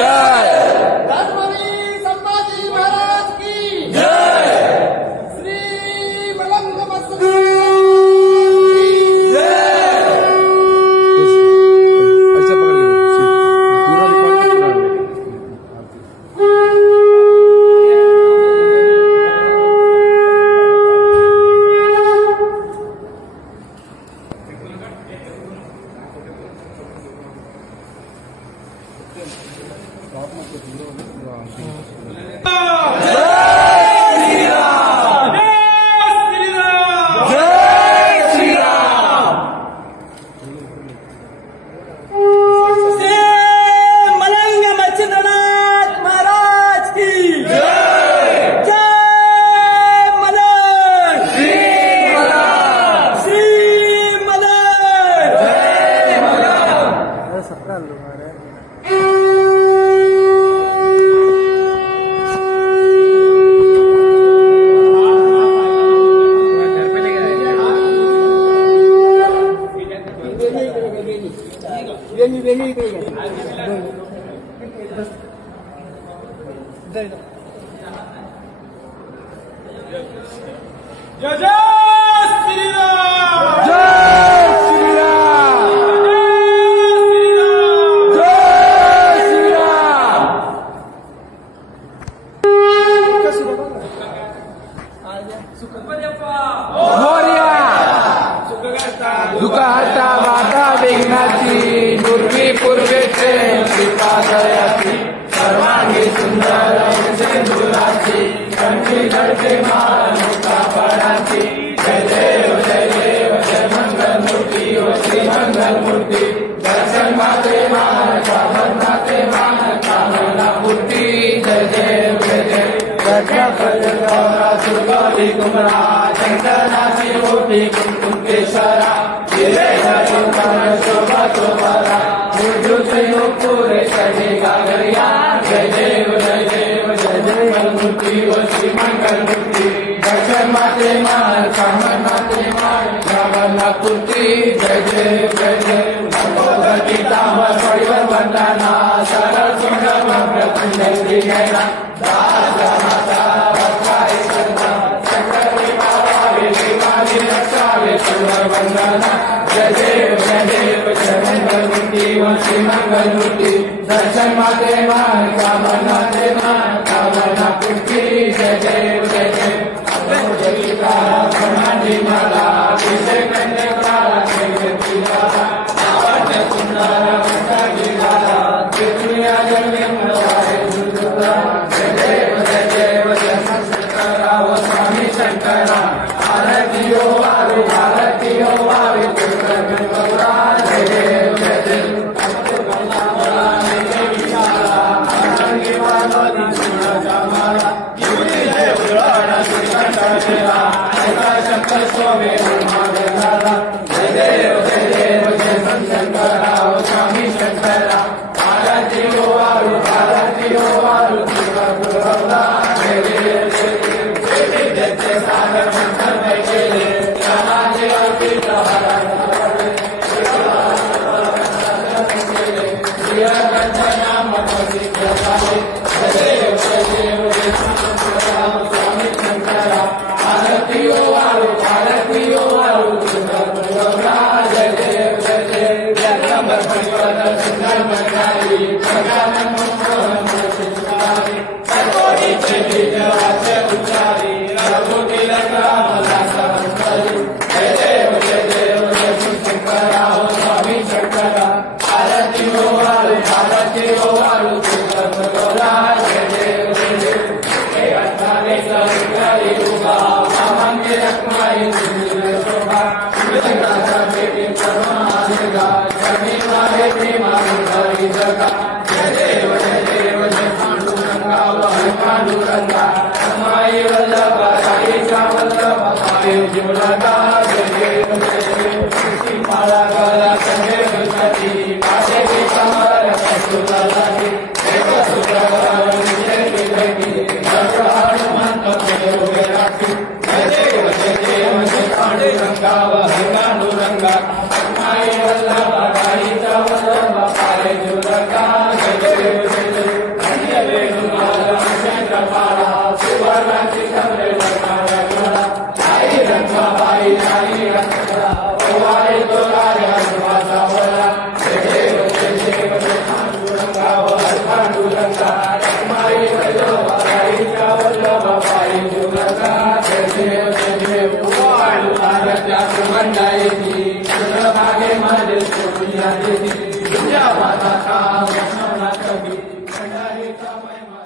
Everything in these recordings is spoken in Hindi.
जय। राजमानी संभाजी महाराज की जय। श्री मलंग मस्तूर जय श्री राम। जय श्री राम। जय श्री राम। मोरया दुःखहर्ता माता विघ्नाची पूर्वी पूर्वेचे श्रीपादयाची सर्वांगी सुंदर सिंधुराची कंठी घडते मान मुक्तापणाची जय देव जय मंगल मूर्ती ओ श्री मंगल मूर्ती दर्शन माते मान कामनाते मान कामना पूर्ती जय देव सुरगौरी कुमरा शंकरनाथी मोठी कुंकुमेश्वरा शोभा शोभरा पुरे सजे गागरिया जय देव मूर्ति ओ श्री मंगल मूर्ति दर्शन माते मान कामन माते मान कामना पूर्ति जय देव गीतांबर परिवर वंदना सरल सुंदर मंगल कुंडली नैना दास माता भक्ताय सदा शंकरी बाबा विमानी रक्षावे सुंदर वंदना जय देव जय मंगल मूर्ति ओ श्री मंगल मूर्ति दर्शन माते मान कामना ते मान कामना पूर्ति जय देव गीता ब्रह्मांडी माला विषय कन्या काला सुंदर गीता दुनिया जन्म जय शंकरा ओ स्वामी शंकरा आरतियो आवे जय देव शंकर स्वामी जय देव शंकरा ओ स्वामी शंकरा आरतियो जय पांडुरंगा रखमाई भजो वाईच्या वल्लभाबाई जुगता जय देव पांडुरंगाच्या सुगंधायची भागे माझे सोनिया देवी तुझ्या वादाचा वसवला कवी पंढरीचा महिमा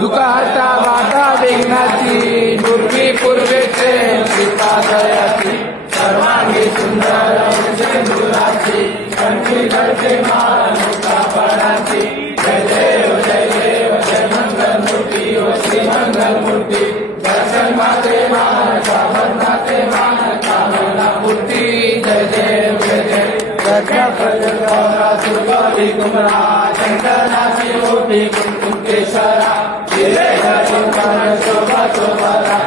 दुःखहर्ता माता विघ्नाची दुर्वी पूर्वेचे श्रीपादयाची सर्वांगी सुंदर सिंदुराची कंठी घडते मानुका पणाची जय देव जय मंगलमूर्ती ओ श्री मंगलमूर्ती दर्शन माते मानका वंदनाते मानका मूर्ती जय देव दुर्गौरी कुमरा शंकरनाथी मोठी कुंकुमेश्वरा शोभा शोभरा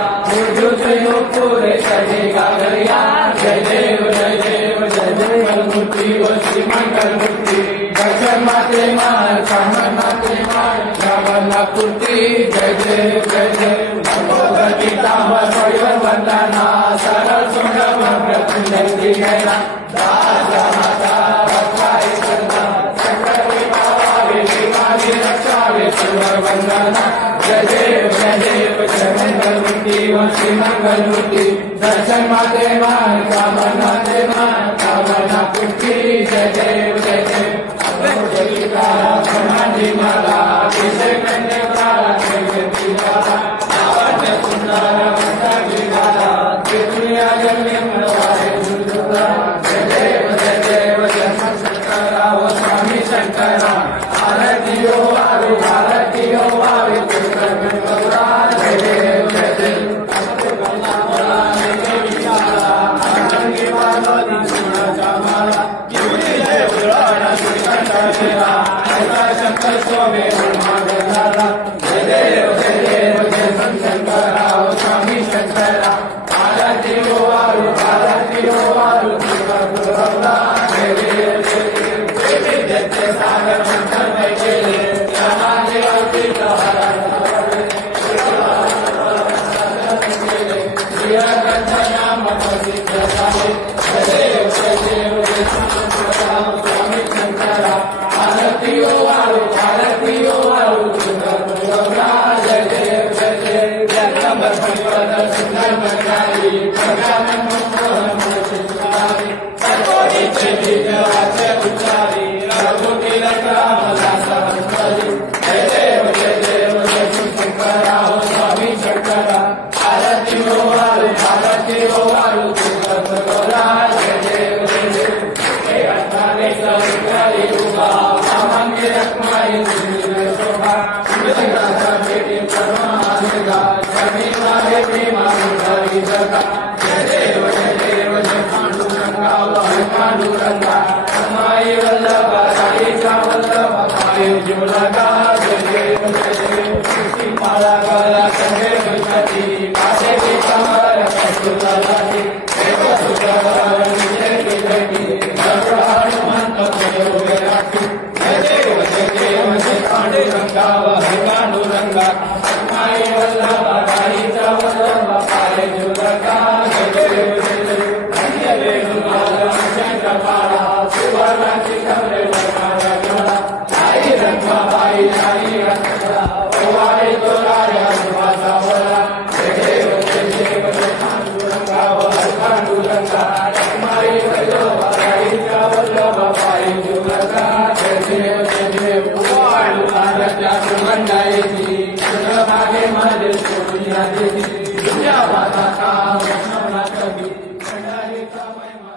पूरे सजे गागरिया जय देव जय मंगलमूर्ती ओ श्री मंगलमूर्ती दर्शन माते मान कामन माते मान जगन्नाथपूर्ती जय देव गीतांबर परिवर वंदना सरल सुंदर मंगल कुंडली गैला दास माता रक्षाई संता शंकरी बाबा विमानी रक्षावे सुंदर वंदना जय देव जय मंगलमूर्ती ओ श्री मंगलमूर्ती दर्शन माते मान कामनाते मान कामनापूर्ती जय देव गीता समाधि माला अभिषेक करने वाला जगती वाला आवड्य सुंदर मंगल वाला दुनिया जन्मे मनवारे सुंदर जय देव जय शंकरा ओ स्वामी शंकरा आरतियो आरु गौरा जय देव शंकर स्वामी जय देव जय शंकरा ओ स्वामी शंकरा आरती हो आरु गौरा जय देव जय सागर मंथन में केले रामाने अवती नाम प्रसिद्ध झाले जय देव स्वामी शंकरा आरती ओ वाळू गौरा जय देव जगदंबर परिपद सुंदर मंगारी प्रज्ञानंद सुंदरी सर्वोच्च दिव्यवाच्य उच्चारी रघुकुल रामदास हंसली जय देव शंकरा हो स्वामी शंकरा आरती ओ वाळू गौरा जय देव हे अठारे सरकारी उभा सामान्य रत्नाई शोभा भेटी परमानेगा शनिवा भेटी माधुरी जगा जय देव जय पांडुरंगा माई वल्लभ राईचा वल्लभ पाय जुलगा जय देव माला गला कंठे गणपती काशे कमर कस्तुलाती देव सुखवर निजय भेटी हनुमंत प्रयोग राखी जय देव पांडुरंगा पांडुरंगा माई वल्लभ राईचा वल्लभ पाय जुलगा जय देव सुवर्णाची कमरे आई रंगा बाई आई रंगा वाई तोराया सुभासावरा जय देव पांडुरंगा माई वल्लभ राईचा वल्लभ पाय जुलगा जय देव वाळूच्या सुगंधायची सुरभागे मध्ये सोनिया देवी तुझ्या वादाचा वचना कवी खंडारीचा महिमा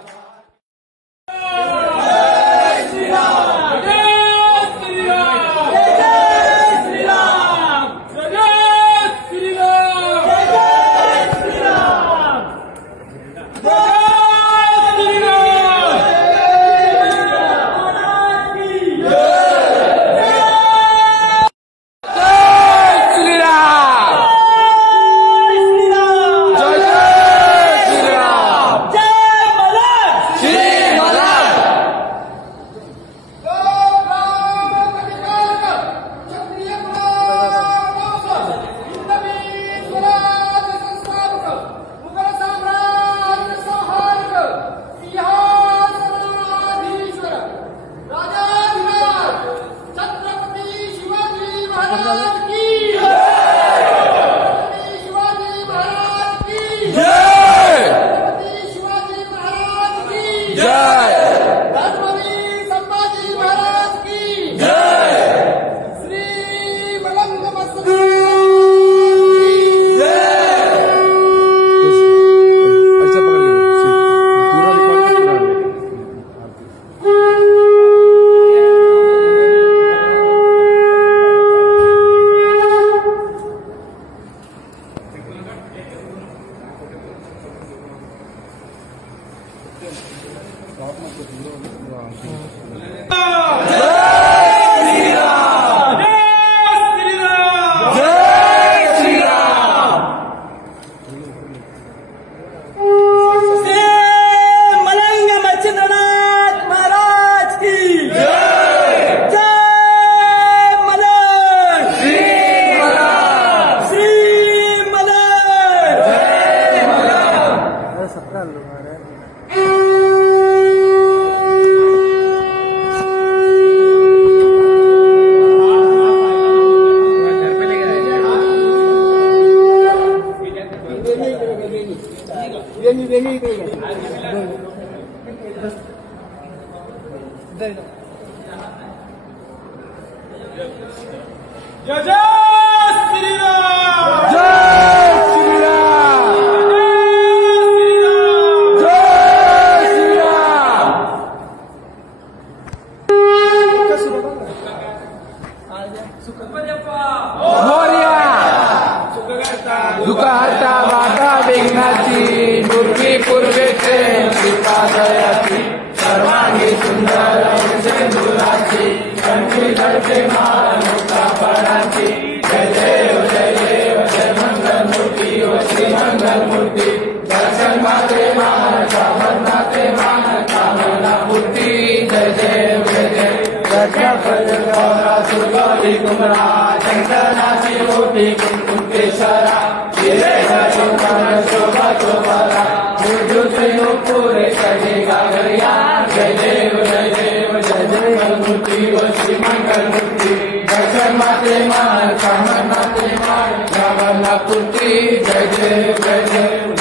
दुःखाचा बाधा विघ्नाची मूर्ती पूर्वेचे श्रीपादयाची सर्वांगी सुंदर सिंदुराची कंठी धडके माळ मुक्तापणाची जय देव जय मंगल मूर्ती ओ श्री मंगल मूर्ती दर्शन माते मान सामर्थ्याते मान कामना मूर्ती जय देव गौरा सुरगौरी कुमरा शंकराची मोठी कुंकुटेश्वरा शोभा चोपरा मुझे पूरे सजेगा गया जय देव जय देव जय जय मूर्ति वो श्री मंगल मूर्ति दर्शन माते मान कामनाते मान जगन्नाथपुरी जय देव जय देव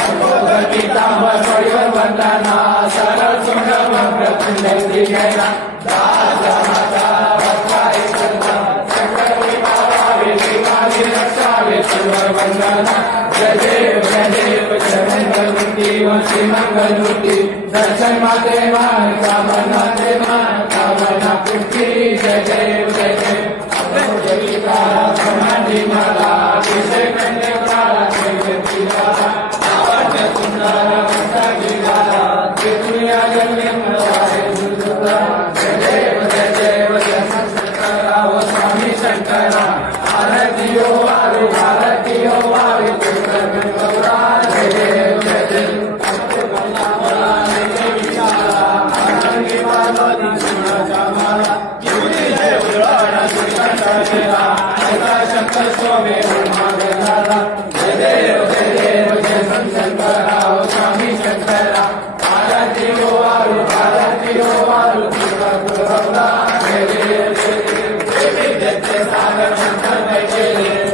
गीतांबर परिवर वंदना सरल सुंदर प्रपुण्य श्री नैना दादा माता भक्ताय सदा सकल बाबा विकाली रक्षा विश्वर वंदना जय देव जय देव जय मंगल मूर्ति श्री मंगल मूर्ति दर्शन माते मान कामनाते मान कामनापुत्री जय देव जय देव गीता समाधि माला विषय कन्या काला सुंदर दुनिया जन्मे जय देव जय देव जय शंकरा वो स्वामी शंकरा भारतीयो वारु भारतीयो वारु गौरा जय देव जय देव शंकर स्वामी जय देव जय देव जय शंकरा स्वामी शंकरा भारतीयो वारु गौरा जय देव जय देव जय सागर शंकर जय देव